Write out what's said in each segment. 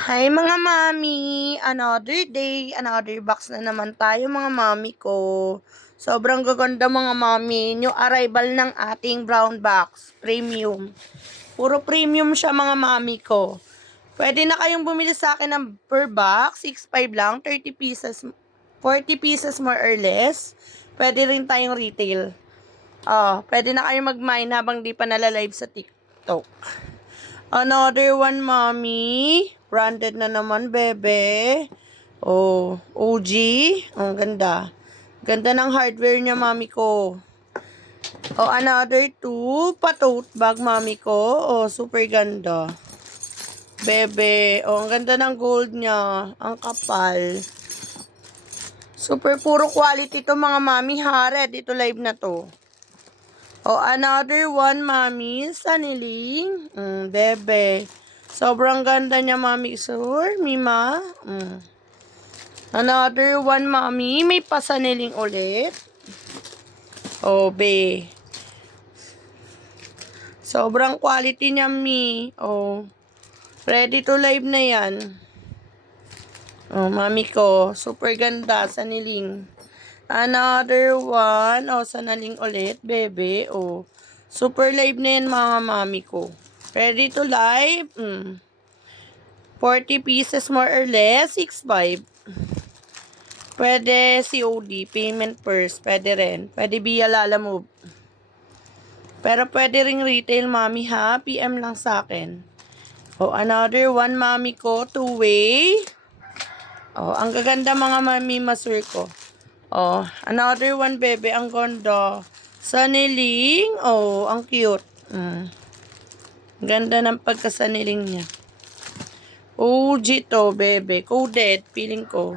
Hi mga mami! Another day, another box na naman tayo mga mami ko. Sobrang gaganda mga mami. New arrival ng ating brown box. Premium. Puro premium siya mga mami ko. Pwede na kayong bumili sa akin ng per box. 6.5 lang. 30 pieces. 40 pieces more or less. Pwede rin tayong retail. Pwede na kayong mag-mine habang di pa nalalive sa TikTok. Another one, mommy. Branded na naman, bebe. OG. Ang ganda. Ganda ng hardware niya, mami ko. Another two. Pa-tote bag, mami ko. Super ganda. Bebe. Ang ganda ng gold niya. Ang kapal. Super puro quality to, mga mami, ha. Ready to live na to. Another one, mami. Saniling. Bebe. Sobrang ganda niya, mami. Sure, Mima. Another one, mami. May pasaniling ulit. Be. Sobrang quality niya, mi. Ready to live na yan. Mami ko. Super ganda. Saniling. Another one. Sanaling ulit, bebe. Super live na yan, mga mami ko. Ready to live. 40 pieces more or less. 6.5. Pwede COD. Payment first. Pwede rin. Pwede via Lalamove. Pero pwede ring retail, mami, ha. PM lang sa akin. Another one, mami ko. Two-way. Ang gaganda, mga mami, masur ko. Another one, bebe. Ang ganda. Saniling. Ang cute. Ganda ng pagkasaniling niya. OG to, bebe. Coded. Feeling ko.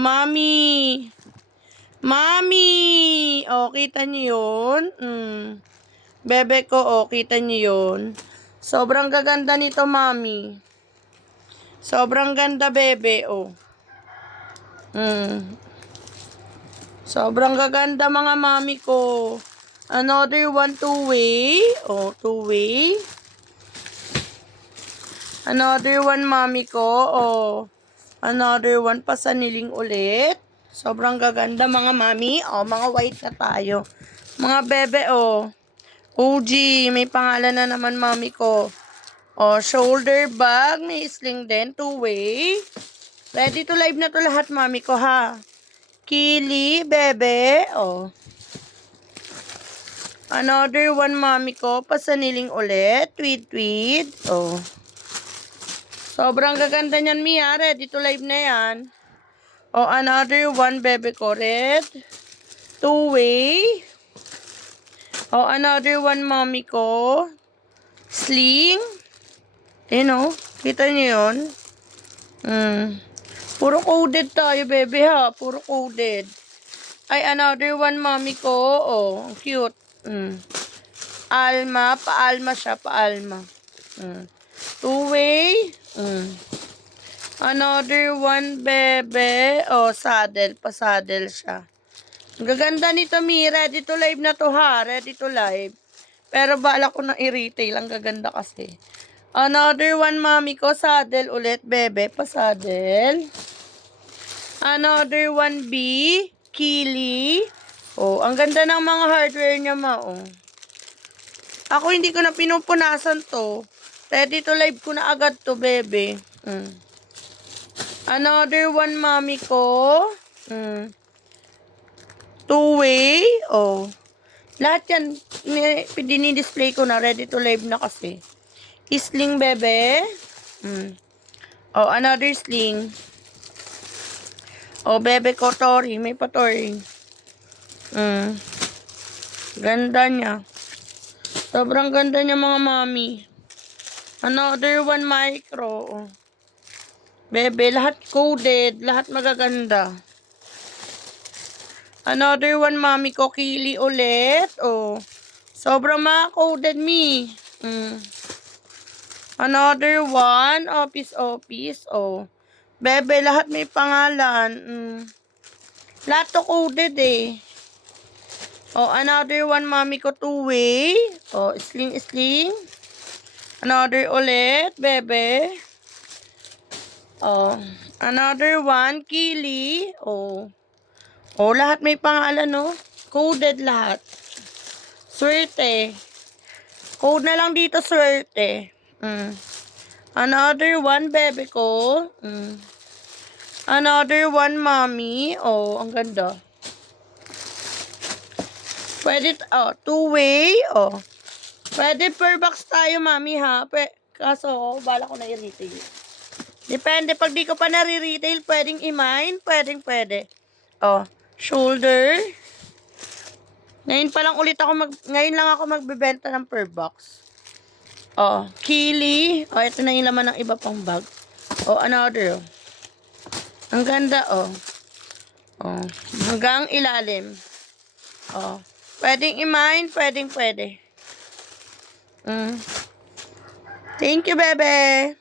Mami. Mami. Kita niyo yun? Bebe ko, kita niyo yun? Sobrang gaganda nito, mami. Sobrang ganda, bebe, Sobrang gaganda, mga mami ko. Another one, two-way. Two-way. Another one, mami ko. Another one, pasaniling ulit. Sobrang gaganda, mga mami. Mga white na tayo. Mga bebe, OG. May pangalan na naman, mami ko. Shoulder bag. May sling din. Two-way. Ready to live na to lahat, mami ko, ha. Kili, bebe. Another one, mami ko. Pasaniling ulit. Tweed. Sobrang gaganda niyan, Mia. Ready to live na yan. Another one, bebe ko. Red. Two-way. Another one, mami ko. Sling. Kita niyo yun? Puro coded tayo, bebe, ha. Puro coded. Another one, mami ko. Ang cute. Alma. Pa-alma siya. Pa-alma. Two-way. Another one, bebe. Saddle. Pa-saddle siya. Ang gaganda nito, mi. Ready to live na to, ha. Ready to live. Pero bala ko na i-retail. Ang gaganda kasi. Another one, mami ko. Saddle ulit, bebe. Pa-saddle. Another one, B. Kili. Ang ganda ng mga hardware niya, ma. Ako hindi ko na pinupunasan to. Ready to live ko na agad to, bebe. Another one, mami ko. Two-way. Lahat yan, dinidisplay ko na. Ready to live na kasi. Sling, bebe. Another sling. Bebe ko, tori. May pa-tori. Ganda niya. Sobrang ganda niya, mga mami. Another one, micro. Bebe, lahat coded. Lahat magaganda. Another one, mami ko. Kili ulit. Sobrang mga coded, mi. Another one. Office. Bebe, lahat may pangalan. Lahat to coded, eh. Another one, mami ko. Two-way. Sling. Another ulit, bebe. Oh, another one, Kili. Oh. Oh, lahat may pangalan, no? Coded lahat. Swerte. Code na lang dito, swerte. Another one, bebe ko. Another one, mommy. Oh, ang ganda. Pwede, two-way. Oh. Pwede per box tayo, mami, ha? Kaso, bala ko na i-retail. Depende, pag di ko pa nare-retail, pwedeng i-mine, pwede. Oh, shoulder. Ngayon lang ako magbebenta ng per box. Oh, Kili. Oh, ito na yung laman ng iba pang bag. Oh, another. Ang ganda, oh. Oh, hanggang ilalim. Oh, pwedeng i-mine, pwede. Thank you, bebe.